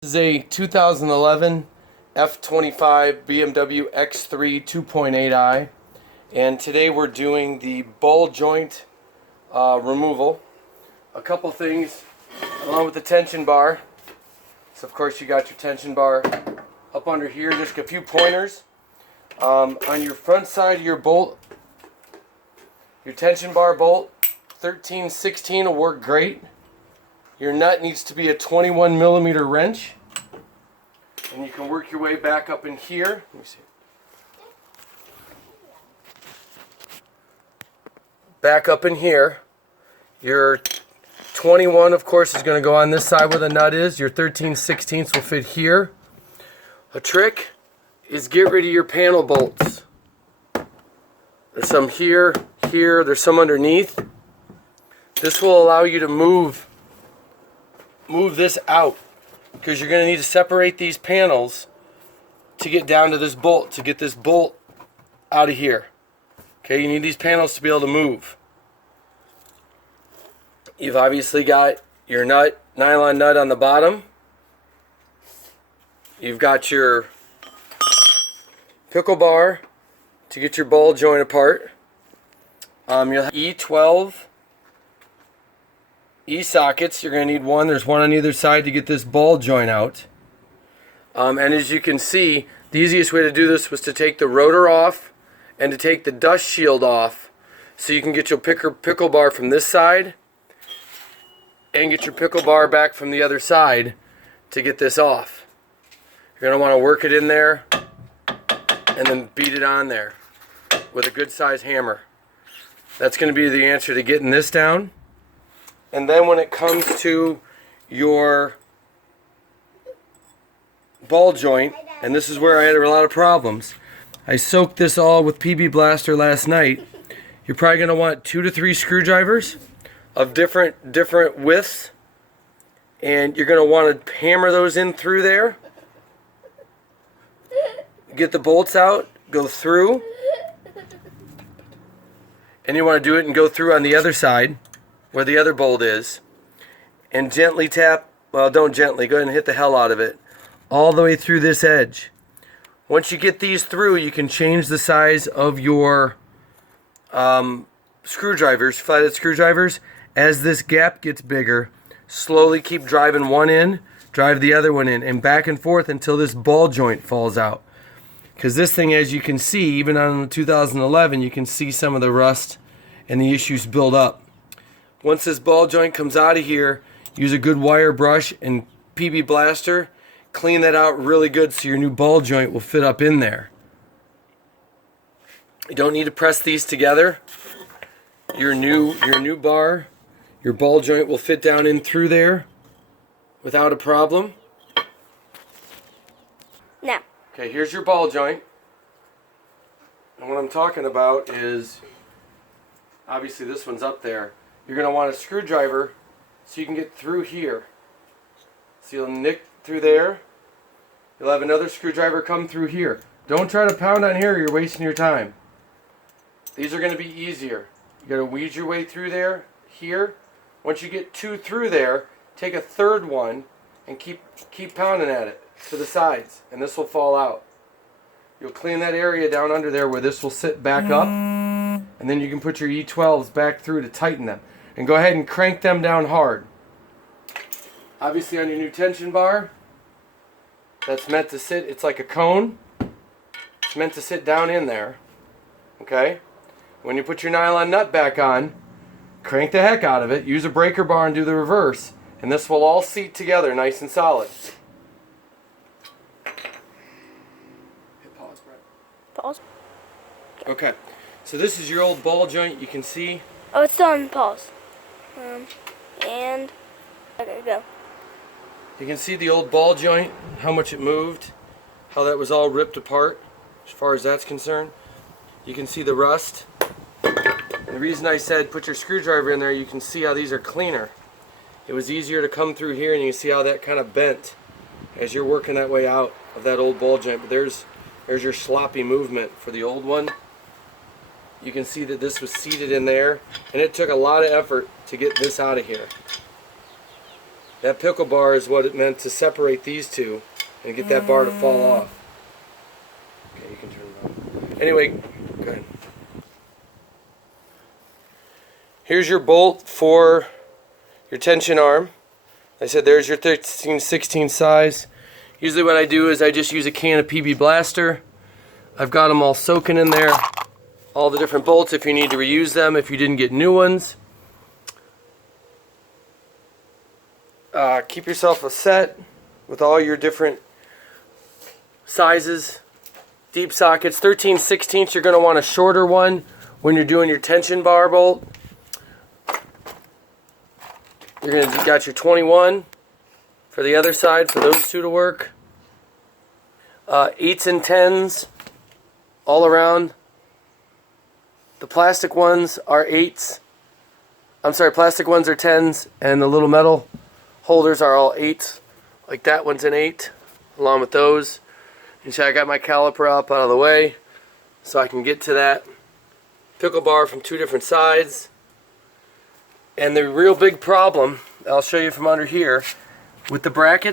This is a 2011 F25 BMW X3 2.8i, and today we're doing the ball joint removal. A couple things along with the tension bar. So of course you got your tension bar up under here. Just a few pointers. On your front side of your bolt, your tension bar bolt, 13/16 will work great. Your nut needs to be a 21 millimeter wrench, and you can work your way back up in here. Let me see. Back up in here. Your 21, of course, is going to go on this side where the nut is. Your 13/16 will fit here. A trick is get rid of your panel bolts. There's some here, there's some underneath. This will allow you to move this out, because you're going to need to separate these panels to get down to this bolt, to get this bolt out of here. Okay, you need these panels to be able to move. You've obviously got your nut, nylon nut on the bottom. You've got your pickle bar to get your ball joint apart. You'll have E12 E-sockets. You're going to need one. There's one on either side to get this ball joint out. And as you can see, the easiest way to do this was to take the rotor off and to take the dust shield off, so you can get your pickle bar from this side and get your pickle bar back from the other side to get this off. You're going to want to work it in there and then beat it on there with a good size hammer. That's going to be the answer to getting this down. And then when it comes to your ball joint, and this is where I had a lot of problems, I soaked this all with PB Blaster last night. You're probably going to want 2 to 3 screwdrivers of different widths, and you're going to want to hammer those in through there. Get the bolts out, go through, and you want to do it and go through on the other side where the other bolt is, and gently tap, well, don't gently, go ahead and hit the hell out of it, all the way through this edge. Once you get these through, you can change the size of your screwdrivers, flathead screwdrivers. As this gap gets bigger, slowly keep driving one in, drive the other one in, and back and forth until this ball joint falls out. Because this thing, as you can see, even on the 2011, you can see some of the rust and the issues build up. Once this ball joint comes out of here, use a good wire brush and PB Blaster. Clean that out really good so your new ball joint will fit up in there. You don't need to press these together. Your new bar, your ball joint will fit down in through there without a problem. Now. Okay, here's your ball joint. And what I'm talking about is, obviously this one's up there. You're going to want a screwdriver so you can get through here. So you'll nick through there. You'll have another screwdriver come through here. Don't try to pound on here, you're wasting your time. These are going to be easier. You got to weed your way through there, here. Once you get 2 through there, take a third one and keep pounding at it to the sides, and this will fall out. You'll clean that area down under there where this will sit back up, and then you can put your E12s back through to tighten them. And go ahead and crank them down hard. Obviously on your new tension bar, that's meant to sit, it's like a cone. It's meant to sit down in there. Okay? When you put your nylon nut back on, crank the heck out of it, use a breaker bar and do the reverse, and this will all seat together nice and solid. Hit pause, Brett. Pause. Okay. So this is your old ball joint, you can see. Oh, it's still on pause. And okay, go. You can see the old ball joint, how much it moved, how that was all ripped apart as far as that's concerned. You can see the rust. The reason I said put your screwdriver in there, you can see how these are cleaner. It was easier to come through here, and you can see how that kind of bent as you're working that way out of that old ball joint. But there's your sloppy movement for the old one. You can see that this was seated in there, and it took a lot of effort to get this out of here. That pickle bar is what it meant to separate these two and get that bar to fall off. Okay, you can turn it on. Anyway, go ahead. Here's your bolt for your tension arm. I said there's your 13/16 size. Usually what I do is I just use a can of PB Blaster. I've got them all soaking in there. All the different bolts if you need to reuse them, if you didn't get new ones. Keep yourself a set with all your different sizes. Deep sockets. 13/16, you're going to want a shorter one when you're doing your tension bar bolt. You got your 21 for the other side for those two to work. 8s and 10s all around. The plastic ones are 8s. I'm sorry, plastic ones are 10s, and the little metal holders are all 8s. Like that one's an 8, along with those. And so I got my caliper up out of the way so I can get to that pickle bar from two different sides. And the real big problem, I'll show you from under here, with the bracket